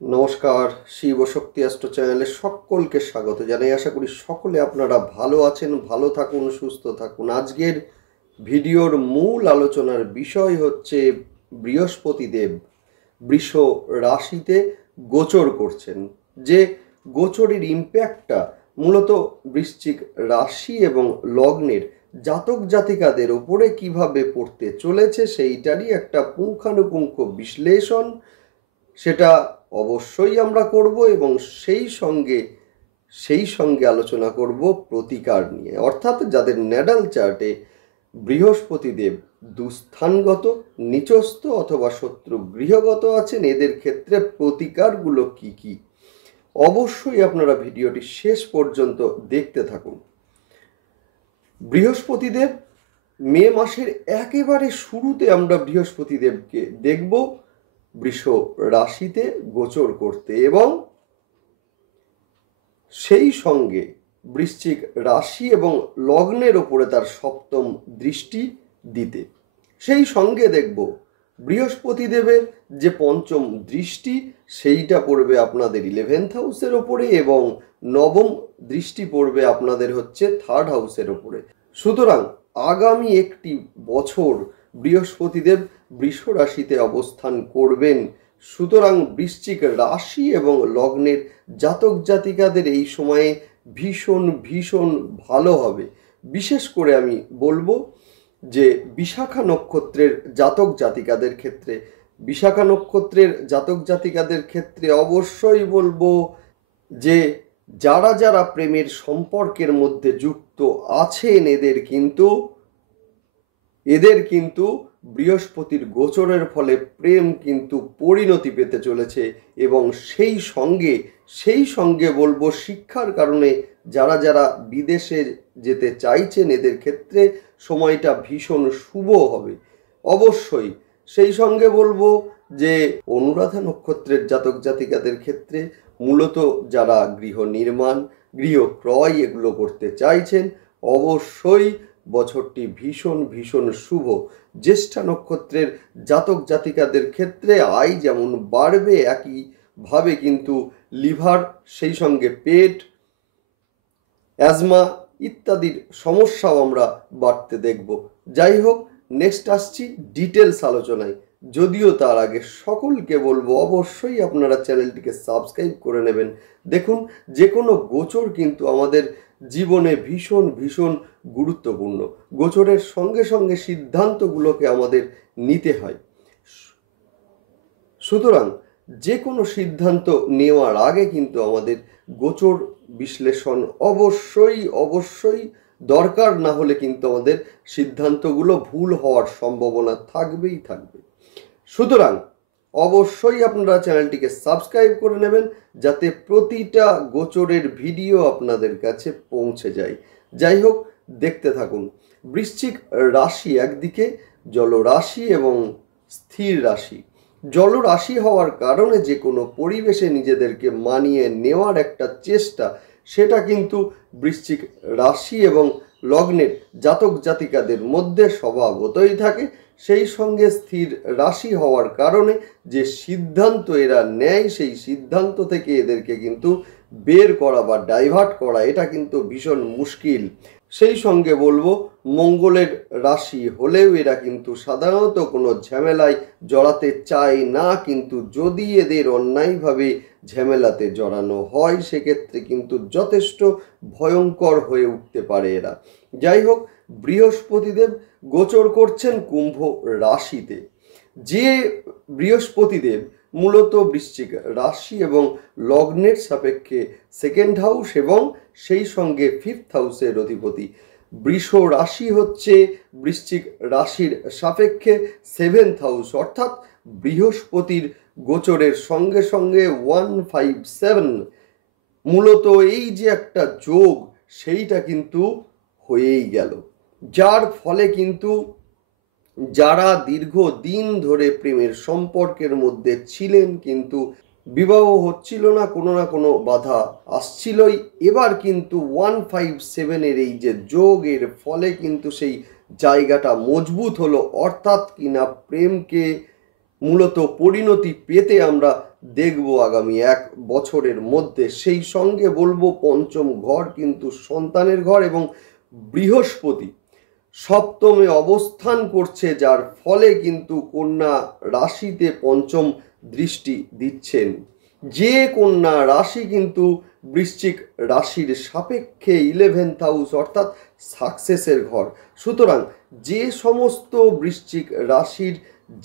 নমস্কার, শিব শক্তি অ্যাস্ট্রো চ্যানেলে সকলকে স্বাগত জানাই। আশা করি সকলে আপনারা ভালো আছেন, ভালো থাকুন, সুস্থ থাকুন। আজকের ভিডিওর মূল আলোচনার বিষয় হচ্ছে বৃহস্পতিদেব বৃষ রাশিতে গোচর করছেন। যে গোচরের ইম্প্যাক্টটা মূলত বৃশ্চিক রাশি এবং লগ্নের জাতক জাতিকাদের ওপরে কিভাবে পড়তে চলেছে সেইটারই একটা পুঙ্খানুপুঙ্খ বিশ্লেষণ, সেটা অবশ্যই আমরা করব এবং সেই সঙ্গে আলোচনা করব প্রতিকার নিয়ে। অর্থাৎ যাদের ন্যাডাল চার্টে বৃহস্পতিদেব দুস্থানগত, নিচস্থ অথবা শত্রু গৃহগত আছেন, এদের ক্ষেত্রে প্রতিকারগুলো কি কি, অবশ্যই আপনারা ভিডিওটি শেষ পর্যন্ত দেখতে থাকুন। বৃহস্পতিদেব মে মাসের একেবারে শুরুতে আমরা বৃহস্পতিদেবকে দেখব বৃষ রাশিতে গোচর করতে এবং সেই সঙ্গে বৃশ্চিক রাশি এবং লগ্নের ওপরে তার সপ্তম দৃষ্টি দিতে। সেই সঙ্গে দেখব বৃহস্পতিদেবের যে পঞ্চম দৃষ্টি সেইটা পড়বে আপনাদের 11th হাউসের ওপরে এবং নবম দৃষ্টি পড়বে আপনাদের হচ্ছে 3rd হাউসের ওপরে। সুতরাং আগামী একটি বছর বৃহস্পতিদেব বৃষ রাশিতে অবস্থান করবেন। সুতরাং বৃশ্চিক রাশি এবং লগ্নের জাতক জাতিকাদের এই সময়ে ভীষণ ভীষণ ভালো হবে। বিশেষ করে আমি বলবো যে বিশাখা নক্ষত্রের জাতক জাতিকাদের ক্ষেত্রে, বিশাখা নক্ষত্রের জাতক জাতিকাদের ক্ষেত্রে অবশ্যই বলবো যে যারা যারা প্রেমের সম্পর্কের মধ্যে যুক্ত আছেন এদের কিন্তু বৃহস্পতির গোচরের ফলে প্রেম কিন্তু পরিণতি পেতে চলেছে। এবং সেই সঙ্গে বলবো শিক্ষার কারণে যারা যারা বিদেশে যেতে চাইছেন এদের ক্ষেত্রে সময়টা ভীষণ শুভ হবে। অবশ্যই সেই সঙ্গে বলবো যে অনুরাধা নক্ষত্রের জাতক জাতিকাদের ক্ষেত্রে মূলত যারা গৃহ নির্মাণ, গৃহ ক্রয় এগুলো করতে চাইছেন, অবশ্যই বছরটি ভীষণ ভীষণ শুভ। জ্যেষ্ঠা নক্ষত্রের জাতক জাতিকাদের ক্ষেত্রে আয় যেমন বাড়বে, একইভাবে কিন্তু লিভার, সেই সঙ্গে পেট, অ্যাজমা ইত্যাদির সমস্যাও আমরা বাড়তে দেখব। যাই হোক, নেক্সট আসছি ডিটেলস আলোচনায়। যদিও তার আগে সকলকে বলবো অবশ্যই আপনারা চ্যানেলটিকে সাবস্ক্রাইব করে নেবেন। দেখুন, যে কোনো গোচর কিন্তু আমাদের জীবনে ভীষণ ভীষণ গুরুত্বপূর্ণ। গোচরের সঙ্গে সঙ্গে সিদ্ধান্তগুলোকে আমাদের নিতে হয়। সুতরাং যে কোনো সিদ্ধান্ত নেওয়ার আগে কিন্তু আমাদের গোচর বিশ্লেষণ অবশ্যই দরকার, না হলে কিন্তু আমাদের সিদ্ধান্তগুলো ভুল হওয়ার সম্ভাবনা থাকবে। সুতরাং অবশ্যই আপনারা চ্যানেলটিকে সাবস্ক্রাইব করে নেবেন যাতে প্রতিটা গোচরের ভিডিও আপনাদের কাছে পৌঁছে যায়। যাই হোক, দেখতে থাকুন। বৃশ্চিক রাশি একদিকে জলরাশি এবং স্থির রাশি। জলরাশি হওয়ার কারণে যে কোনো পরিবেশে নিজেদেরকে মানিয়ে নেওয়ার একটা চেষ্টা, সেটা কিন্তু বৃশ্চিক রাশি এবং লগ্নের জাতক জাতিকাদের মধ্যে স্বভাবতই থাকে। সেই সঙ্গে স্থির রাশি হওয়ার কারণে যে সিদ্ধান্ত এরা নেয়, সেই সিদ্ধান্ত থেকে এদেরকে কিন্তু বের করা বা ডাইভার্ট করা এটা কিন্তু ভীষণ মুশকিল। সেই সঙ্গে বলবো মঙ্গলের রাশি হলেও এরা কিন্তু সাধারণত কোনো ঝামেলায় জড়াতে চায় না, কিন্তু যদি এদের অন্যায়ভাবে ঝামেলাতে জড়ানো হয় সেক্ষেত্রে কিন্তু যথেষ্ট ভয়ঙ্কর হয়ে উঠতে পারে এরা। যাই হোক, বৃহস্পতিদেব গোচর করছেন কুম্ভ রাশিতে। যে বৃহস্পতিদেব মূলত বৃশ্চিক রাশি এবং লগ্নের সাপেক্ষে 2nd হাউস এবং সেই সঙ্গে 5th হাউসের অধিপতি। বৃষ রাশি হচ্ছে বৃশ্চিক রাশির সাপেক্ষে 7th হাউস, অর্থাৎ বৃহস্পতির গোচরের সঙ্গে সঙ্গে 157 মূলত এই যে একটা যোগ, সেইটা কিন্তু হয়েই গেল। যার ফলে কিন্তু যারা দীর্ঘদিন ধরে প্রেমের সম্পর্কের মধ্যে ছিলেন কিন্তু বিবাহ হচ্ছিল না কোনো বাধা আসছিলই, এবার কিন্তু 157-এর এই যে যোগের ফলে কিন্তু সেই জায়গাটা মজবুত হলো। অর্থাৎ কিনা প্রেমকে মূলত পরিণতি পেতে আমরা দেখব আগামী 1 বছরের মধ্যে। সেই সঙ্গে বলবো পঞ্চম ঘর কিন্তু সন্তানের ঘর, এবং বৃহস্পতি সপ্তমে অবস্থান করছে, যার ফলে কিন্তু কন্যা রাশিতে পঞ্চম দৃষ্টি দিচ্ছেন। যে কন্যা রাশি কিন্তু বৃশ্চিক রাশির সাপেক্ষে 11th হাউস অর্থাৎ সাকসেসের ঘর। সুতরাং যে সমস্ত বৃশ্চিক রাশির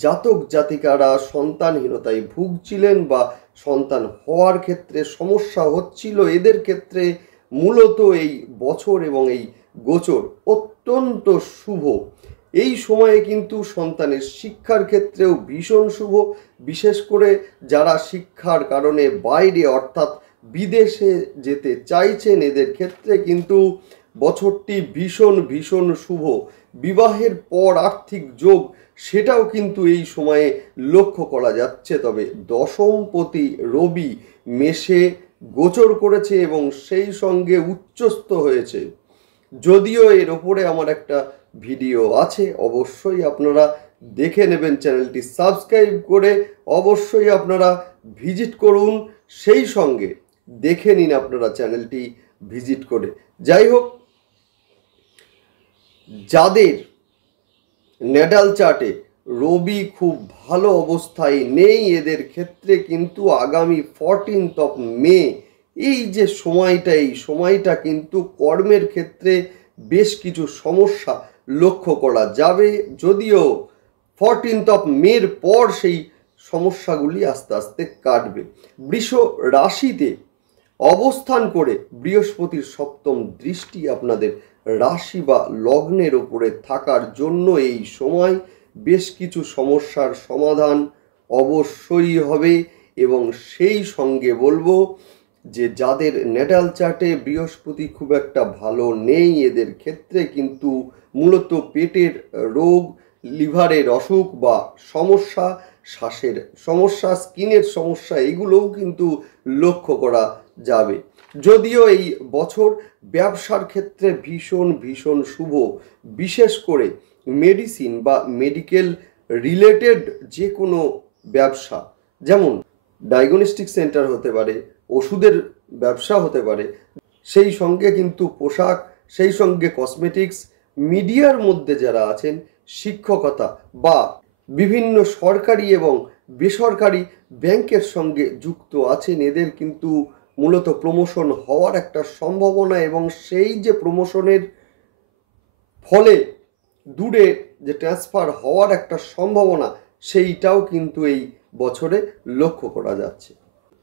জাতক জাতিকারা সন্তানহীনতায় ভুগছিলেন বা সন্তান হওয়ার ক্ষেত্রে সমস্যা হচ্ছিল, এদের ক্ষেত্রে মূলত এই বছর এবং এই গোচর অত্যন্ত শুভ। এই সময়ে কিন্তু সন্তানের শিক্ষার ক্ষেত্রেও ভীষণ শুভ, বিশেষ করে যারা শিক্ষার কারণে বাইরে অর্থাৎ বিদেশে যেতে চাইছেন, এদের ক্ষেত্রে কিন্তু বছরটি ভীষণ ভীষণ শুভ। বিবাহের পর আর্থিক যোগ সেটাও কিন্তু এই সময়ে লক্ষ্য করা যাচ্ছে। তবে দশমপতি রবি মেষে গোচর করেছে এবং সেই সঙ্গে উচ্চস্থ হয়েছে। যদিও এর ওপরে আমার একটা ভিডিও আছে, অবশ্যই আপনারা দেখে নেবেন। চ্যানেলটি সাবস্ক্রাইব করে অবশ্যই আপনারা ভিজিট করুন, সেই সঙ্গে দেখে নিন আপনারা চ্যানেলটি ভিজিট করে। যাই হোক, যাদের ন্যাটাল চার্টে রবি খুব ভালো অবস্থায় নেই, এদের ক্ষেত্রে কিন্তু আগামী 14 মে এই যে সময়টা, এই সময়টা কিন্তু কর্মের ক্ষেত্রে বেশ কিছু সমস্যা লক্ষ্য করা যাবে। যদিও 14 মের পর সেই সমস্যাগুলি আস্তে আস্তে কাটবে। বৃষ রাশিতে অবস্থান করে বৃহস্পতির সপ্তম দৃষ্টি আপনাদের রাশি বা লগ্নের উপরে থাকার জন্য এই সময় বেশ কিছু সমস্যার সমাধান অবশ্যই হবে। এবং সেই সঙ্গে বলবো যে যাদের ন্যাটাল চার্টে বৃহস্পতি খুব একটা ভালো নেই, এদের ক্ষেত্রে কিন্তু মূলত পেটের রোগ, লিভারের অসুখ বা সমস্যা, শ্বাসের সমস্যা, স্কিনের সমস্যা, এগুলোও কিন্তু লক্ষ্য করা যাবে। যদিও এই বছর ব্যবসার ক্ষেত্রে ভীষণ ভীষণ শুভ, বিশেষ করে মেডিসিন বা মেডিকেল রিলেটেড যে কোনো ব্যবসা, যেমন ডায়াগনস্টিক সেন্টার হতে পারে, ওষুধের ব্যবসা হতে পারে, সেই সঙ্গে কিন্তু পোশাক, সেই সঙ্গে কসমেটিক্স, মিডিয়ার মধ্যে যারা আছেন, শিক্ষকতা বা বিভিন্ন সরকারি এবং বেসরকারি ব্যাংকের সঙ্গে যুক্ত আছেন, এদের কিন্তু মূলত প্রমোশন হওয়ার একটা সম্ভাবনা, এবং সেই যে প্রমোশনের ফলে দূরে যে ট্রান্সফার হওয়ার একটা সম্ভাবনা, সেইটাও কিন্তু এই বছরে লক্ষ্য করা যাচ্ছে।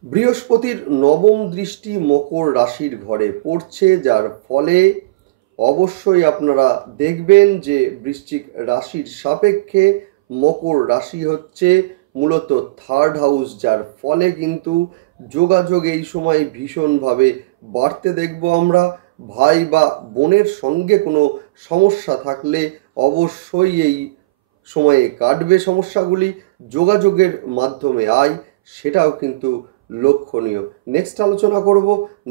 বৃহস্পতির নবম দৃষ্টি মকর রাশির ঘরে পড়ছে, যার ফলে অবশ্যই আপনারা দেখবেন যে বৃশ্চিক রাশির সাপেক্ষে মকর রাশি হচ্ছে মূলত 3rd হাউস, যার ফলে কিন্তু যোগাযোগ এই সময় ভীষণভাবে বাড়তে দেখব আমরা। ভাই বা বোনের সঙ্গে কোনো সমস্যা থাকলে অবশ্যই এই সময়ে কাটবে সমস্যাগুলি। যোগাযোগের মাধ্যমে আয়, সেটাও কিন্তু লক্ষণীয়। নেক্সট আলোচনা করব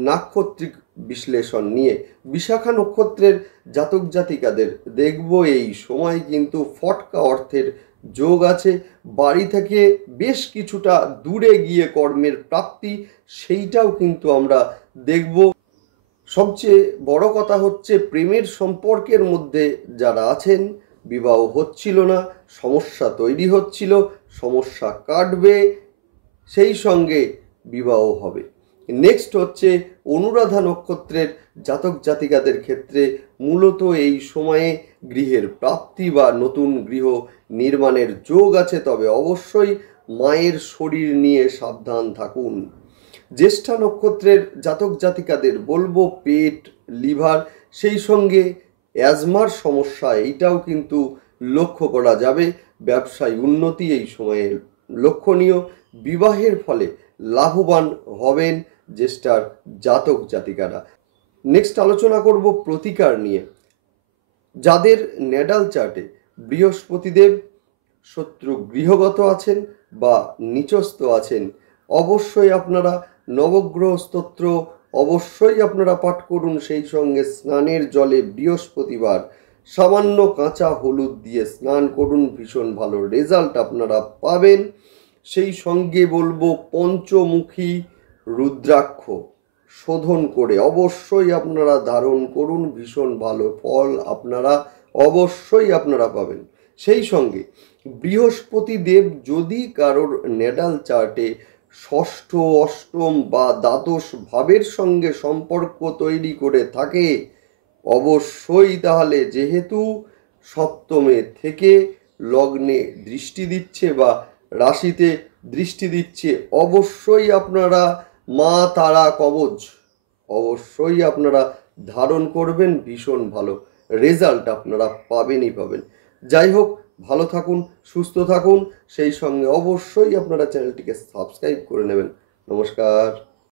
নাক্ষত্রিক বিশ্লেষণ নিয়ে। বিশাখা নক্ষত্রের জাতক জাতিকাদের দেখব এই সময় কিন্তু ফটকা অর্থের যোগ আছে। বাড়ি থেকে বেশ কিছুটা দূরে গিয়ে কর্মের প্রাপ্তি, সেইটাও কিন্তু আমরা দেখব। সবচেয়ে বড় কথা হচ্ছে প্রেমের সম্পর্কের মধ্যে যারা আছেন, বিবাহ হচ্ছিল না, সমস্যা তৈরি হচ্ছিল, সমস্যা কাটবে, সেই সঙ্গে বিবাহ হবে। নেক্সট হচ্ছে অনুরাধা নক্ষত্রের জাতক জাতিকাদের ক্ষেত্রে মূলত এই সময়ে গৃহের প্রাপ্তি বা নতুন গৃহ নির্মাণের যোগ আছে, তবে অবশ্যই মায়ের শরীর নিয়ে সাবধান থাকুন। জ্যেষ্ঠা নক্ষত্রের জাতক জাতিকাদের বলবো পেট, লিভার, সেই সঙ্গে অ্যাজমার সমস্যা, এইটাও কিন্তু লক্ষ্য করা যাবে। ব্যবসায় উন্নতি এই সময়ে লক্ষণীয়। বিবাহের ফলে লাভবান হবেন জ্যেষ্ঠার জাতক জাতিকারা। নেক্সট আলোচনা করব প্রতিকার নিয়ে। যাদের ন্যাটাল চার্টে বৃহস্পতিদেব শত্রু গৃহগত আছেন বা নিচস্থ আছেন, অবশ্যই আপনারা নবগ্রহ স্তোত্র অবশ্যই আপনারা পাঠ করুন। সেই সঙ্গে স্নানের জলে বৃহস্পতিবার সামান্য কাঁচা হলুদ দিয়ে স্নান করুন, ভীষণ ভালো রেজাল্ট আপনারা পাবেন। সেই সঙ্গে বলবো পঞ্চমুখী রুদ্রাক্ষ শোধন করে অবশ্যই আপনারা ধারণ করুন, ভীষণ ভালো ফল অবশ্যই আপনারা পাবেন। সেই সঙ্গে বৃহস্পতি দেব যদি কারোর নেটাল চার্টে ষষ্ঠ, অষ্টম বা দ্বাদশ ভাবের সঙ্গে সম্পর্ক তৈরি করে থাকে, অবশ্যই তাহলে যেহেতু সপ্তমে থেকে লগ্নে দৃষ্টি দিচ্ছে বা রাশিতে দৃষ্টি দিচ্ছে, অবশ্যই আপনারা মা তারা কবচ অবশ্যই আপনারা ধারণ করবেন, ভীষণ ভালো রেজাল্ট আপনারা পাবেনই পাবেন। যাই হোক, ভালো থাকুন, সুস্থ থাকুন, সেই সঙ্গে অবশ্যই আপনারা চ্যানেলটিকে সাবস্ক্রাইব করে নেবেন। নমস্কার।